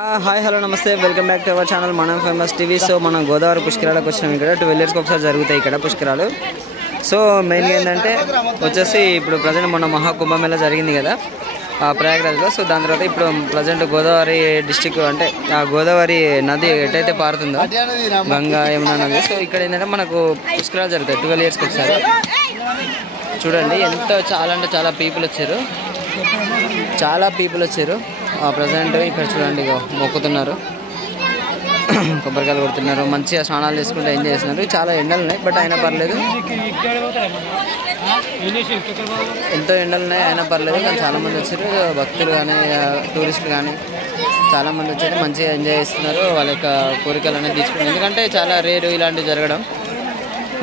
Hi hello నమస్తే welcome back to our channel మనం famous TV. So మనం గోదావరి పుష్కరాలకు వచ్చినాం. ఇక్కడ 12 yearsకి ఒకసారి జరుగుతాయి ఇక్కడ పుష్కరాలు. సో మెయిన్గా ఏంటంటే వచ్చేసి ఇప్పుడు ప్రజెంట్ మొన్న మహాకుంభమేళ జరిగింది కదా ప్రయాగ్రాజ్లో. సో దాని తర్వాత ఇప్పుడు ప్రజెంట్ గోదావరి డిస్టిక్ అంటే ఆ గోదావరి నది ఎటైతే పారుతుందో గంగా యమునా నది. సో ఇక్కడ ఏంటంటే మనకు పుష్కరాలు జరుగుతాయి 12 yearsకి ఒకసారి. చూడండి ఎంత చాలా అంటే చాలా పీపుల్ వచ్చారు, చాలా పీపుల్ వచ్చారు. ప్రజెంట్ ఇక్కడ చూడండి మొక్కుతున్నారు, కొబ్బరికాయలు కొడుతున్నారు, మంచిగా స్నానాలు చేసుకుంటూ ఎంజాయ్ చేస్తున్నారు. చాలా ఎండలు ఉన్నాయి బట్ అయినా పర్లేదు, ఎంతో ఎండలు ఉన్నాయి అయినా పర్లేదు. కానీ చాలామంది వచ్చారు, భక్తులు కానీ టూరిస్టులు కానీ చాలామంది వచ్చారు, మంచిగా ఎంజాయ్ చేస్తున్నారు. వాళ్ళ యొక్క కోరికలు అనేది తీసుకున్నారు. ఎందుకంటే చాలా రేరు ఇలాంటివి జరగడం.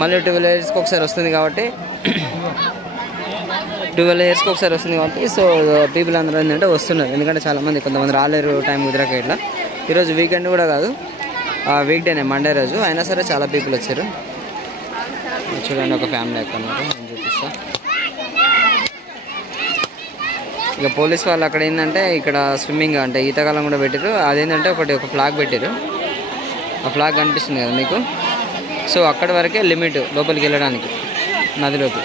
మళ్ళీ 12 yearsకి ఒకసారి వస్తుంది కాబట్టి 12 yearsకి ఒకసారి వస్తుంది కాబట్టి సో పీపుల్ అందరూ ఏంటంటే వస్తున్నారు. ఎందుకంటే చాలామంది కొంతమంది రాలేరు, టైం కుదరక. ఇట్లా ఈరోజు వీకెండ్ కూడా కాదు, వీక్ డేనే, మండే రోజు. అయినా సరే చాలా పీపుల్ వచ్చారు. చూడండి ఒక ఫ్యామిలీ ఎక్కడ ఉన్నారు నేను చూపిస్తా. ఇక పోలీస్ వాళ్ళు అక్కడ ఏంటంటే ఇక్కడ స్విమ్మింగ్ అంటే ఈతకాలం కూడా పెట్టారు. అదేంటంటే ఒక ఫ్లాగ్ పెట్టారు. ఆ ఫ్లాగ్ కనిపిస్తుంది కదా మీకు. సో అక్కడి వరకే లిమిట్ లోపలికి వెళ్ళడానికి నదిలోకి.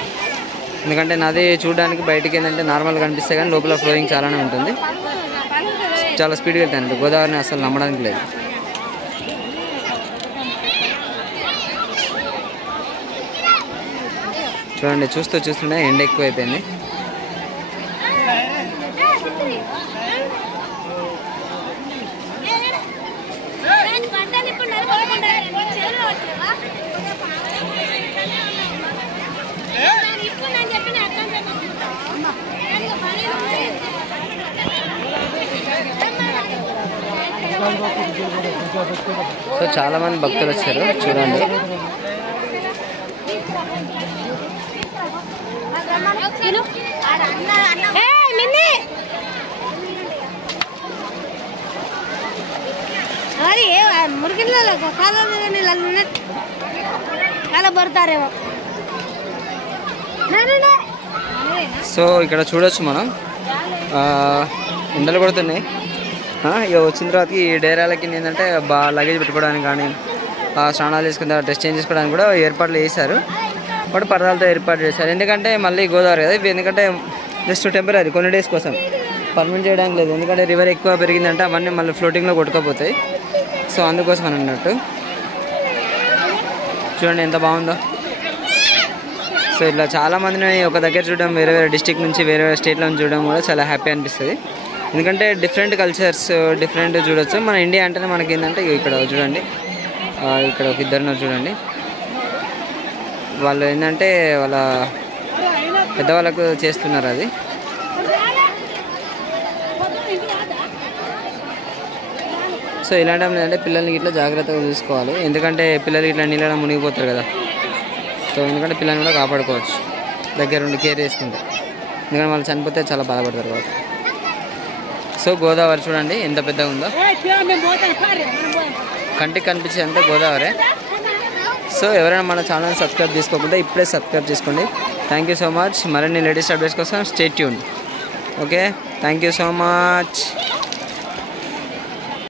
ఎందుకంటే నది చూడడానికి బయటికి ఏంటంటే నార్మల్గా కనిపిస్తే కానీ లోపల ఫ్లోయింగ్ చాలానే ఉంటుంది. చాలా స్పీడ్గా వెళ్తాయండి. గోదావరిని అసలు నమ్మడానికి లేదు. చూడండి చూస్తుంటే ఎండ ఎక్కువ అయిపోయింది. సో చాలా మంది భక్తులు వచ్చారు చూడండి. సో ఇక్కడ చూడొచ్చు మనం ఎండలు కొడుతున్నాయి. ఇక వచ్చిన తర్వాతకి ఈ డేరాలకి ఏంటంటే లగేజ్ పెట్టుకోవడానికి కానీ స్నానాలు చేసుకుని డ్రెస్ చేంజ్ చేసుకోవడానికి కూడా ఏర్పాట్లు చేశారు. బట్ పరదాలతో ఏర్పాటు చేశారు. ఎందుకంటే మళ్ళీ గోదావరి కదా, ఎందుకంటే జస్ట్ టెంపరీ కొన్ని డేస్ కోసం, పర్మనెంట్ చేయడానికి లేదు. ఎందుకంటే రివర్ ఎక్కువ పెరిగిందంటే అవన్నీ మళ్ళీ ఫ్లోటింగ్లో కొట్టుకోపోతాయి. సో అందుకోసం అని అన్నట్టు. చూడండి ఎంత బాగుందో. సో ఇట్లా చాలామందిని ఒక దగ్గర చూడడం, వేరే వేరే డిస్టిక్ నుంచి వేరే వేరే స్టేట్లో నుంచి చూడడం కూడా చాలా హ్యాపీ అనిపిస్తుంది. ఎందుకంటే డిఫరెంట్ కల్చర్స్ డిఫరెంట్ చూడొచ్చు. మన ఇండియా అంటేనే మనకి ఏంటంటే ఇక్కడ చూడండి, ఇక్కడ ఒక ఇద్దరున్నారు చూడండి. వాళ్ళు ఏంటంటే వాళ్ళ పెద్దవాళ్ళకు చేస్తున్నారు అది. సో ఇలాంటి ఏంటంటే పిల్లల్ని ఇట్లా జాగ్రత్తగా చూసుకోవాలి. ఎందుకంటే పిల్లలు ఇట్లా నీళ్ళలో మునిగిపోతారు కదా. సో ఎందుకంటే పిల్లల్ని కూడా కాపాడుకోవచ్చు దగ్గరుండి కేర్ చేసుకుంటే. ఎందుకంటే వాళ్ళు చనిపోతే చాలా బాధపడతారు కాబట్టి. సో గోదావరి చూడండి ఎంత పెద్దగా ఉందో, కంటికి కనిపించే అంతా గోదావరి. సో ఎవరైనా మన ఛానల్ సబ్స్క్రైబ్ చేసుకోకుండా ఇప్పుడే సబ్స్క్రైబ్ చేసుకోండి. Thank you so much. మరిన్ని లేటెస్ట్ అప్డేట్స్ కోసం stay tuned. Okay, thank you so much.